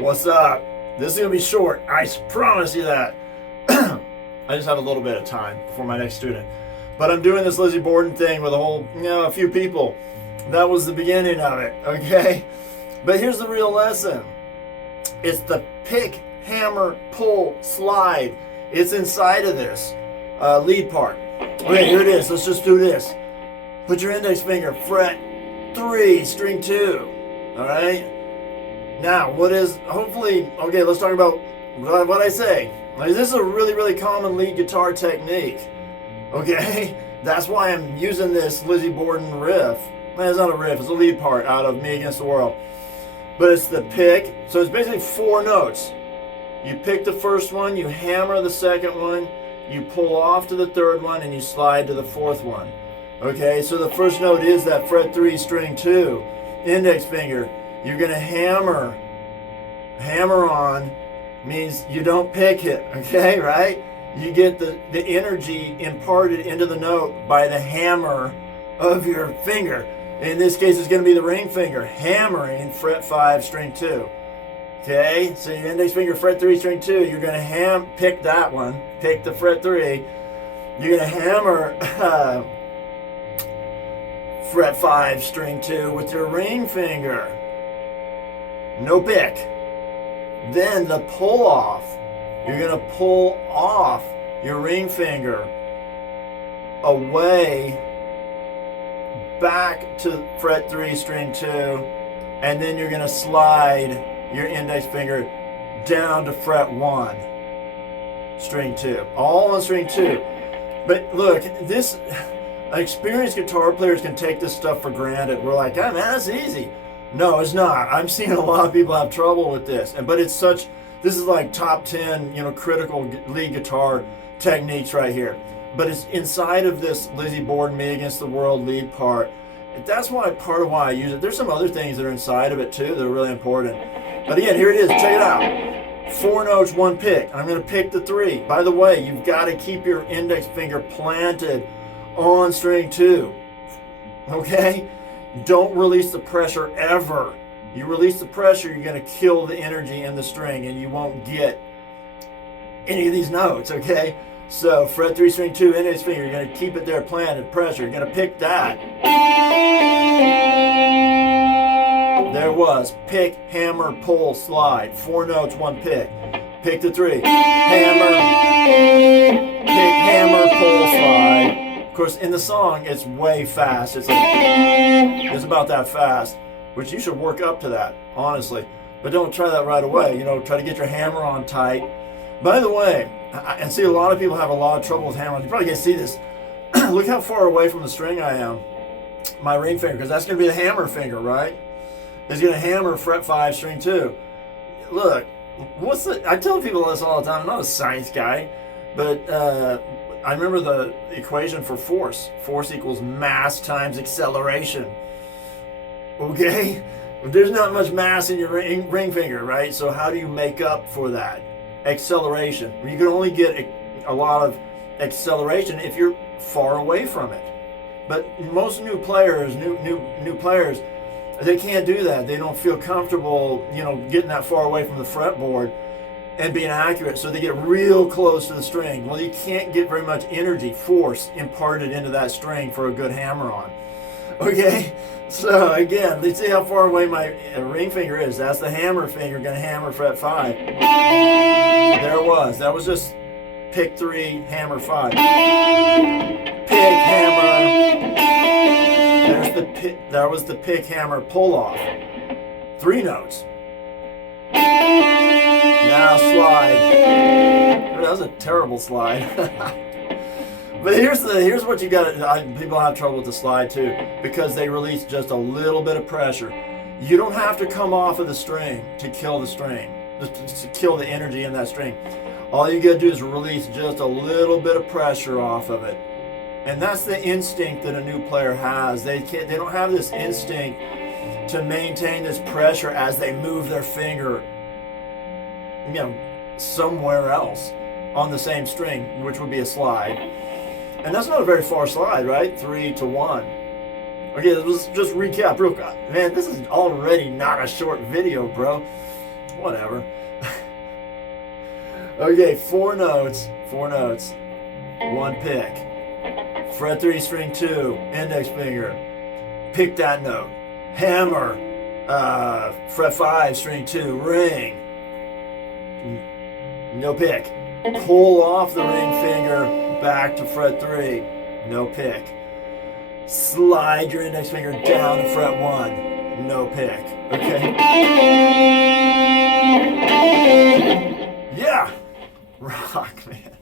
What's up? This is going to be short. I promise you that. I just have a little bit of time before my next student. But I'm doing this Lizzie Borden thing with a few people. That was the beginning of it, okay? But here's the real lesson. It's the pick, hammer, pull, slide. It's inside of this lead part. Okay, here it is. Let's just do this. Put your index finger, fret 3, string 2. All right? Now, let's talk about what I say. Like, this is a really, really common lead guitar technique. Okay? That's why I'm using this Lizzie Borden riff. It's not a riff, it's a lead part out of Me Against the World. But it's the pick. So it's basically 4 notes. You pick the first one, you hammer the second one, you pull off to the third one, and you slide to the fourth one. Okay, so the first note is that fret 3, string 2, index finger. You're going to hammer on, means you don't pick it, okay, right? You get the energy imparted into the note by the hammer of your finger. In this case, it's going to be the ring finger, hammering fret 5, string 2. Okay, so your index finger, fret 3, string 2, you're going to pick that one, pick the fret 3. You're going to hammer fret 5, string 2 with your ring finger. No pick. Then the pull off. You're going to pull off your ring finger away back to fret 3, string 2, and then you're going to slide your index finger down to fret 1, string 2. All on string 2. But look, experienced guitar players can take this stuff for granted. We're like, man, that's easy. No, it's not. I'm seeing a lot of people have trouble with this. But this is like top 10, critical lead guitar techniques right here. But it's inside of this Lizzie Borden Me Against the World lead part. That's part of why I use it. There's some other things that are inside of it too that are really important. But again, here it is. Check it out. 4 notes, 1 pick. I'm going to pick the 3. By the way, you've got to keep your index finger planted on string 2. Okay? Don't release the pressure ever. You release the pressure, you're going to kill the energy in the string and you won't get any of these notes, okay? So fret 3, string 2, index finger, you're going to keep it there planted, pressure. You're going to pick that. There it was. Pick, hammer, pull, slide. 4 notes, 1 pick. Pick the 3. Hammer, pick, hammer, pull, slide. Of course, in the song, it's way fast. It's about that fast, which you should work up to that, honestly. But don't try that right away. Try to get your hammer on tight. By the way, I see a lot of people have a lot of trouble with hammering. You probably can't see this. Look how far away from the string I am. My ring finger, because that's going to be the hammer finger, right? It's going to hammer fret 5, string 2. Look, I tell people this all the time. I'm not a science guy, but I remember the equation for force. Force equals mass times acceleration. Okay? There's not much mass in your ring finger, right? So how do you make up for that? Acceleration. You can only get a lot of acceleration if you're far away from it. But most new players, they can't do that. They don't feel comfortable, getting that far away from the fretboard and being accurate, so they get real close to the string. Well, you can't get very much energy, force imparted into that string for a good hammer on. Okay, so again, let's see how far away my ring finger is. That's the hammer finger, going to hammer fret 5. There it was. That was just pick 3, hammer 5. Pick, hammer. That was the pick, hammer, pull off. 3 notes. Now slide. That was a terrible slide. But here's what you got. People have trouble with the slide too because they release just a little bit of pressure. You don't have to come off of the string to kill the string, to kill the energy in that string. All you gotta do is release just a little bit of pressure off of it, and that's the instinct that a new player has. They don't have this instinct to maintain this pressure as they move their finger, somewhere else on the same string, which would be a slide. And that's not a very far slide, right? 3 to 1. Okay, let's just recap real quick. Man, this is already not a short video, bro. Whatever. Okay, 4 notes. 4 notes. 1 pick. Fret 3, string 2, index finger. Pick that note. Hammer. Fret 5, string 2, ring. No pick. Pull off the ring finger back to fret 3. No pick. Slide your index finger down to fret 1. No pick. Okay? Yeah! Rock, man.